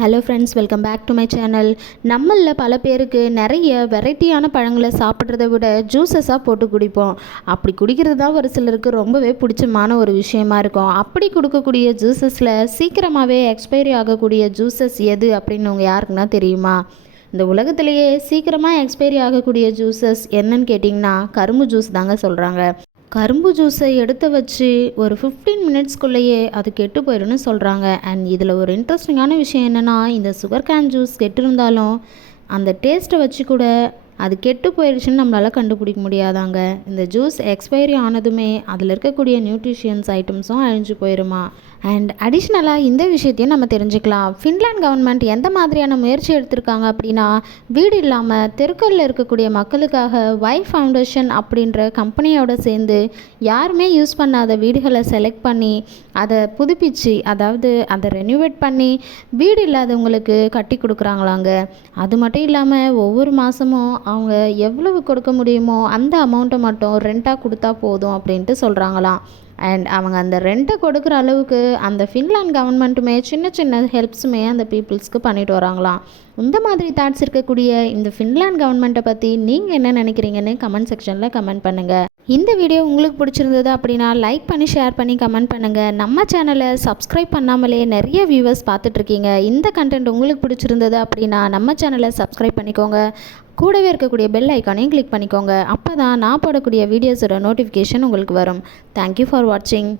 Hello friends, welcome back to my channel. நம்மளில் பல பேருக்கு நிறைய வெரைட்டியான பழங்களை சாப்பிட்றத விட ஜூஸஸாக போட்டு குடிப்போம். அப்படி குடிக்கிறது தான் ஒரு சிலருக்கு ரொம்பவே பிடிச்சமான ஒரு விஷயமா இருக்கும். அப்படி கொடுக்கக்கூடிய ஜூஸஸில் சீக்கிரமாகவே எக்ஸ்பைரி ஆகக்கூடிய ஜூஸஸ் எது அப்படின்னு உங்கள் யாருக்குன்னா தெரியுமா? இந்த உலகத்திலேயே சீக்கிரமாக எக்ஸ்பைரி ஆகக்கூடிய ஜூஸஸ் என்னன்னு கேட்டிங்கன்னா கரும்பு ஜூஸ் தாங்க சொல்கிறாங்க. கரும்பு ஜூஸை எடுத்து வச்சு ஒரு 15 மினிட்ஸ்க்குள்ளேயே அது கெட்டு போயிடும்னு சொல்கிறாங்க. அண்ட் இதில் ஒரு இன்ட்ரெஸ்டிங்கான விஷயம் என்னென்னா, இந்த சுகர் கேன் ஜூஸ் கெட்டு இருந்தாலும் அந்த டேஸ்ட்டை வச்சு கூட அது கெட்டு போயிடுச்சுன்னு நம்மளால் கண்டுபிடிக்க முடியாதாங்க. இந்த ஜூஸ் எக்ஸ்பைரி ஆனதுமே அதில் இருக்கக்கூடிய நியூட்ரிஷியன்ஸ் ஐட்டம்ஸும் அழிஞ்சு போயிடுமா. அண்ட் அடிஷ்னலாக இந்த விஷயத்தையும் நம்ம தெரிஞ்சுக்கலாம். ஃபின்லாண்ட் கவர்மெண்ட் எந்த மாதிரியான முயற்சி எடுத்திருக்காங்க அப்படின்னா, வீடு இல்லாமல் தெருக்களில் இருக்கக்கூடிய மக்களுக்காக வை ஃபவுண்டேஷன் அப்படின்ற கம்பெனியோட சேர்ந்து யாருமே யூஸ் பண்ணாத வீடுகளை செலக்ட் பண்ணி அதை புதுப்பிச்சு, அதாவது அதை ரெனியூவேட் பண்ணி வீடு இல்லாதவங்களுக்கு கட்டி கொடுக்குறாங்களாங்க. அது மட்டும் இல்லாமல் ஒவ்வொரு மாதமும் அவங்க எவ்வளவு கொடுக்க முடியுமோ அந்த அமௌண்ட்டை மட்டும் ரெண்ட்டாக கொடுத்தா போதும் அப்படின்ட்டு சொல்கிறாங்களாம். அண்ட் அவங்க அந்த ரெண்ட்டை கொடுக்குற அளவுக்கு அந்த ஃபின்லாண்ட் கவர்மெண்ட்டுமே சின்ன சின்ன ஹெல்ப்ஸுமே அந்த பீப்புள்ஸ்க்கு பண்ணிட்டு வராங்களாம். இந்த மாதிரி தாட்ஸ் இருக்கக்கூடிய இந்த ஃபின்லாண்ட் கவர்மெண்ட்டை பற்றி நீங்கள் என்ன நினைக்கிறீங்கன்னு கமெண்ட் செக்ஷனில் கமெண்ட் பண்ணுங்கள். இந்த வீடியோ உங்களுக்கு பிடிச்சிருந்தது அப்படின்னா லைக் பண்ணி ஷேர் பண்ணி கமெண்ட் பண்ணுங்கள். நம்ம சேனலை சப்ஸ்கிரைப் பண்ணாமலே நிறைய வியூவர்ஸ் பார்த்துட்ருக்கீங்க. இந்த கண்டென்ட் உங்களுக்கு பிடிச்சிருந்தது அப்படின்னா நம்ம சேனலை சப்ஸ்கிரைப் பண்ணிக்கோங்க. கூடவே இருக்கக்கூடிய பெல் ஐக்கானையும் கிளிக் பண்ணிக்கோங்க. அப்போ தான் நான் போடக்கூடிய வீடியோஸோட நோட்டிஃபிகேஷன் உங்களுக்கு வரும். தேங்க்யூ ஃபார் வாட்சிங்.